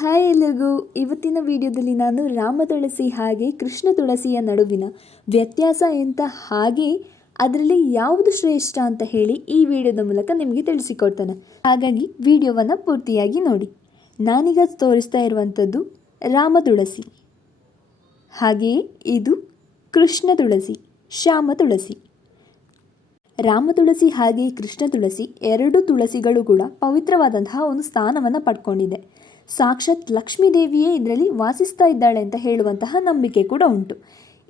Hi ಎಲ್ಲರಿಗೂ ಇವತ್ತಿನ ವಿಡಿಯೋದಲ್ಲಿ ನಾನು ರಾಮ ತುಳಸಿ ಹಾಗೆ ಕೃಷ್ಣ ತುಳಸಿಯ ನಡುವಿನ ವ್ಯತ್ಯಾಸ ಎಂತ ಹಾಗೆ ಅದರಲ್ಲಿ ಯಾವುದು ಶ್ರೇಷ್ಠ ಅಂತ ಹೇಳಿ ಈ ವಿಡಿಯೋದ ಮೂಲಕ ನಿಮಗೆ ತಿಳಿಸಿಕೊಡ್ತಾನೆ. ಹಾಗಾಗಿ ವಿಡಿಯೋವನ್ನು ಪೂರ್ತಿಯಾಗಿ ನೋಡಿ. ನಾನೀಗ ತೋರಿಸ್ತಾ ಇರುವಂಥದ್ದು ರಾಮ ತುಳಸಿ. ಹಾಗೆಯೇ ಇದು ಕೃಷ್ಣ ತುಳಸಿ, ಶ್ಯಾಮ ತುಳಸಿ. ರಾಮ ತುಳಸಿ ಹಾಗೆಯೇ ಕೃಷ್ಣ ತುಳಸಿ ಎರಡು ತುಳಸಿಗಳು ಕೂಡ ಪವಿತ್ರವಾದಂತಹ ಒಂದು ಸ್ಥಾನವನ್ನು ಪಡ್ಕೊಂಡಿದೆ. ಸಾಕ್ಷಾತ್ ಲಕ್ಷ್ಮೀ ದೇವಿಯೇ ಇದರಲ್ಲಿ ವಾಸಿಸ್ತಾ ಇದ್ದಾಳೆ ಅಂತ ಹೇಳುವಂತಹ ನಂಬಿಕೆ ಕೂಡ ಉಂಟು.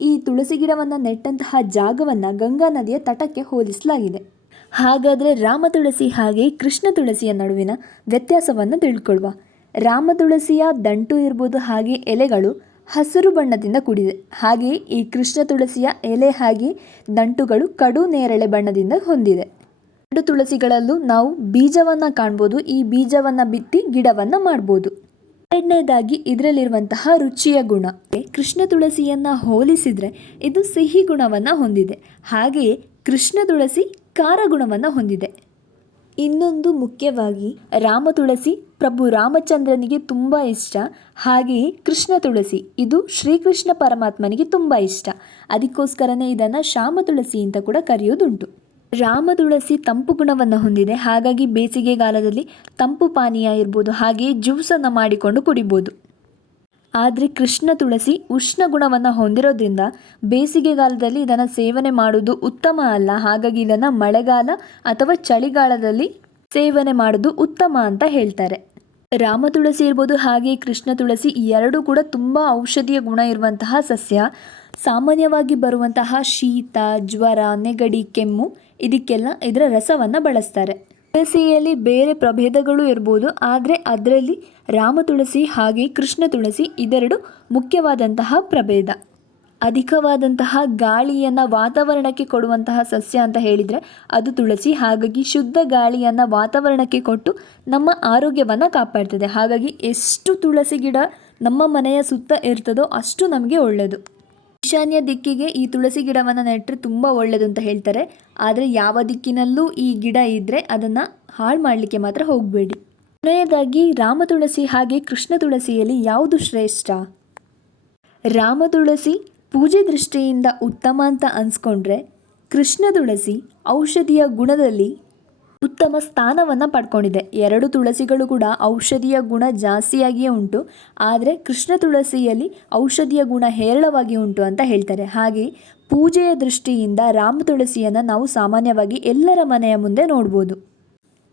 ಈ ತುಳಸಿ ಗಿಡವನ್ನು ನೆಟ್ಟಂತಹ ಜಾಗವನ್ನು ಗಂಗಾ ನದಿಯ ತಟಕ್ಕೆ ಹೋಲಿಸಲಾಗಿದೆ. ಹಾಗಾದರೆ ರಾಮ ತುಳಸಿ ಹಾಗೆ ಕೃಷ್ಣ ತುಳಸಿಯ ನಡುವಿನ ವ್ಯತ್ಯಾಸವನ್ನು ತಿಳ್ಕೊಳ್ಳುವ ರಾಮ ತುಳಸಿಯ ದಂಟು ಇರ್ಬೋದು ಹಾಗೆ ಎಲೆಗಳು ಹಸಿರು ಬಣ್ಣದಿಂದ ಕೂಡಿದೆ. ಹಾಗೆಯೇ ಈ ಕೃಷ್ಣ ತುಳಸಿಯ ಎಲೆ ಹಾಗೆ ದಂಟುಗಳು ಕಡು ನೇರಳೆ ಬಣ್ಣದಿಂದ ಹೊಂದಿದೆ. ಎರಡು ತುಳಸಿಗಳಲ್ಲೂ ನಾವು ಬೀಜವನ್ನು ಕಾಣ್ಬೋದು, ಈ ಬೀಜವನ್ನು ಬಿತ್ತಿ ಗಿಡವನ್ನು ಮಾಡ್ಬೋದು. ಎರಡನೇದಾಗಿ ಇದರಲ್ಲಿರುವಂತಹ ರುಚಿಯ ಗುಣ. ಕೃಷ್ಣ ತುಳಸಿಯನ್ನು ಹೋಲಿಸಿದರೆ ಇದು ಸಿಹಿ ಗುಣವನ್ನು ಹೊಂದಿದೆ. ಹಾಗೆಯೇ ಕೃಷ್ಣ ತುಳಸಿ ಖಾರ ಗುಣವನ್ನು ಹೊಂದಿದೆ. ಇನ್ನೊಂದು ಮುಖ್ಯವಾಗಿ ರಾಮ ತುಳಸಿ ಪ್ರಭು ರಾಮಚಂದ್ರನಿಗೆ ತುಂಬ ಇಷ್ಟ. ಹಾಗೆಯೇ ಕೃಷ್ಣ ತುಳಸಿ, ಇದು ಶ್ರೀಕೃಷ್ಣ ಪರಮಾತ್ಮನಿಗೆ ತುಂಬ ಇಷ್ಟ. ಅದಕ್ಕೋಸ್ಕರನೇ ಇದನ್ನು ಶ್ಯಾಮ ತುಳಸಿ ಅಂತ ಕೂಡ ಕರೆಯೋದುಂಟು. ರಾಮ ತುಳಸಿ ತಂಪು ಗುಣವನ್ನು ಹೊಂದಿದೆ. ಹಾಗಾಗಿ ಬೇಸಿಗೆಗಾಲದಲ್ಲಿ ತಂಪು ಪಾನೀಯ ಇರ್ಬೋದು ಹಾಗೆಯೇ ಜ್ಯೂಸನ್ನು ಮಾಡಿಕೊಂಡು ಕುಡಿಬೋದು. ಆದರೆ ಕೃಷ್ಣ ತುಳಸಿ ಉಷ್ಣ ಗುಣವನ್ನು ಹೊಂದಿರೋದ್ರಿಂದ ಬೇಸಿಗೆಗಾಲದಲ್ಲಿ ಇದನ್ನು ಸೇವನೆ ಮಾಡುವುದು ಉತ್ತಮ ಅಲ್ಲ. ಹಾಗಾಗಿ ಇದನ್ನು ಮಳೆಗಾಲ ಅಥವಾ ಚಳಿಗಾಲದಲ್ಲಿ ಸೇವನೆ ಮಾಡೋದು ಉತ್ತಮ ಅಂತ ಹೇಳ್ತಾರೆ. ರಾಮ ತುಳಸಿ ಇರ್ಬೋದು, ಹಾಗೆ ಕೃಷ್ಣ ತುಳಸಿ ಎರಡೂ ಕೂಡ ತುಂಬ ಔಷಧೀಯ ಗುಣ ಇರುವಂತಹ ಸಸ್ಯ. ಸಾಮಾನ್ಯವಾಗಿ ಬರುವಂತಹ ಶೀತ, ಜ್ವರ, ನೆಗಡಿ, ಕೆಮ್ಮು ಇದಕ್ಕೆಲ್ಲ ಇದರ ರಸವನ್ನು ಬಳಸ್ತಾರೆ. ತುಳಸಿಯಲ್ಲಿ ಬೇರೆ ಪ್ರಭೇದಗಳು ಇರ್ಬೋದು, ಆದರೆ ಅದರಲ್ಲಿ ರಾಮ ತುಳಸಿ ಹಾಗೆ ಕೃಷ್ಣ ತುಳಸಿ ಇದೆರಡು ಮುಖ್ಯವಾದಂತಹ ಪ್ರಭೇದ. ಅಧಿಕವಾದಂತಹ ಗಾಳಿಯನ್ನು ವಾತಾವರಣಕ್ಕೆ ಕೊಡುವಂತಹ ಸಸ್ಯ ಅಂತ ಹೇಳಿದರೆ ಅದು ತುಳಸಿ. ಹಾಗಾಗಿ ಶುದ್ಧ ಗಾಳಿಯನ್ನು ವಾತಾವರಣಕ್ಕೆ ಕೊಟ್ಟು ನಮ್ಮ ಆರೋಗ್ಯವನ್ನು ಕಾಪಾಡ್ತದೆ. ಹಾಗಾಗಿ ಎಷ್ಟು ತುಳಸಿ ಗಿಡ ನಮ್ಮ ಮನೆಯ ಸುತ್ತ ಇರ್ತದೋ ಅಷ್ಟು ನಮಗೆ ಒಳ್ಳೆಯದು ಈಶಾನ್ಯ ದಿಕ್ಕಿಗೆ ಈ ತುಳಸಿ ಗಿಡವನ್ನು ನೆಟ್ಟರೆ ತುಂಬ ಒಳ್ಳೆಯದು ಅಂತ ಹೇಳ್ತಾರೆ. ಆದರೆ ಯಾವ ದಿಕ್ಕಿನಲ್ಲೂ ಈ ಗಿಡ ಇದ್ದರೆ ಅದನ್ನು ಹಾಳು ಮಾಡಲಿಕ್ಕೆ ಮಾತ್ರ ಹೋಗಬೇಡಿ. ಕೊನೆಯದಾಗಿ, ರಾಮ ತುಳಸಿ ಹಾಗೆ ಕೃಷ್ಣ ತುಳಸಿಯಲ್ಲಿ ಯಾವುದು ಶ್ರೇಷ್ಠ? ರಾಮ ತುಳಸಿ ಪೂಜೆ ದೃಷ್ಟಿಯಿಂದ ಉತ್ತಮ ಅಂತ ಅನ್ಸ್ಕೊಂಡ್ರೆ ಕೃಷ್ಣ ತುಳಸಿ ಔಷಧಿಯ ಗುಣದಲ್ಲಿ ಉತ್ತಮ ಸ್ಥಾನವನ್ನು ಪಡ್ಕೊಂಡಿದೆ. ಎರಡು ತುಳಸಿಗಳು ಕೂಡ ಔಷಧಿಯ ಗುಣ ಜಾಸ್ತಿಯಾಗಿಯೇ ಉಂಟು. ಆದರೆ ಕೃಷ್ಣ ತುಳಸಿಯಲ್ಲಿ ಔಷಧಿಯ ಗುಣ ಹೇರಳವಾಗಿ ಉಂಟು ಅಂತ ಹೇಳ್ತಾರೆ. ಹಾಗೆ ಪೂಜೆಯ ದೃಷ್ಟಿಯಿಂದ ರಾಮ ತುಳಸಿಯನ್ನು ನಾವು ಸಾಮಾನ್ಯವಾಗಿ ಎಲ್ಲರ ಮನೆಯ ಮುಂದೆ ನೋಡ್ಬೋದು.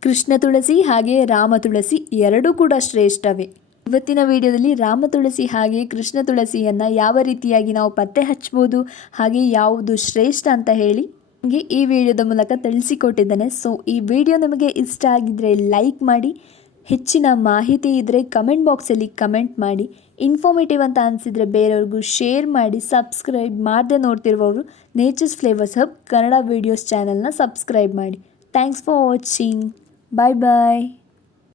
ಕೃಷ್ಣ ತುಳಸಿ ಹಾಗೆ ರಾಮ ತುಳಸಿ ಎರಡೂ ಕೂಡ ಶ್ರೇಷ್ಠವೇ. ಇವತ್ತಿನ ವಿಡಿಯೋದಲ್ಲಿ ರಾಮ ತುಳಸಿ ಹಾಗೆ ಕೃಷ್ಣ ತುಳಸಿಯನ್ನು ಯಾವ ರೀತಿಯಾಗಿ ನಾವು ಪತ್ತೆ ಹಚ್ಬೋದು, ಹಾಗೆ ಯಾವುದು ಶ್ರೇಷ್ಠ ಅಂತ ಹೇಳಿ ನಿಮಗೆ ಈ ವಿಡಿಯೋದ ಮೂಲಕ ತಿಳಿಸಿಕೊಟ್ಟಿದ್ದೇನೆ. ಸೊ ಈ ವಿಡಿಯೋ ನಿಮಗೆ ಇಷ್ಟ ಆಗಿದ್ದರೆ ಲೈಕ್ ಮಾಡಿ, ಹೆಚ್ಚಿನ ಮಾಹಿತಿ ಇದ್ದರೆ ಕಮೆಂಟ್ ಬಾಕ್ಸಲ್ಲಿ ಕಮೆಂಟ್ ಮಾಡಿ ಇನ್ಫಾರ್ಮೇಟಿವ್ ಅಂತ ಅನಿಸಿದರೆ ಬೇರೆಯವ್ರಿಗೂ ಶೇರ್ ಮಾಡಿ ಸಬ್ಸ್ಕ್ರೈಬ್ ಮಾಡದೆ ನೋಡ್ತಿರುವವರು nature's flavours hub Kannada videos ಚಾನಲ್ನ ಸಬ್ಸ್ಕ್ರೈಬ್ ಮಾಡಿ. Thanks for watching bye bye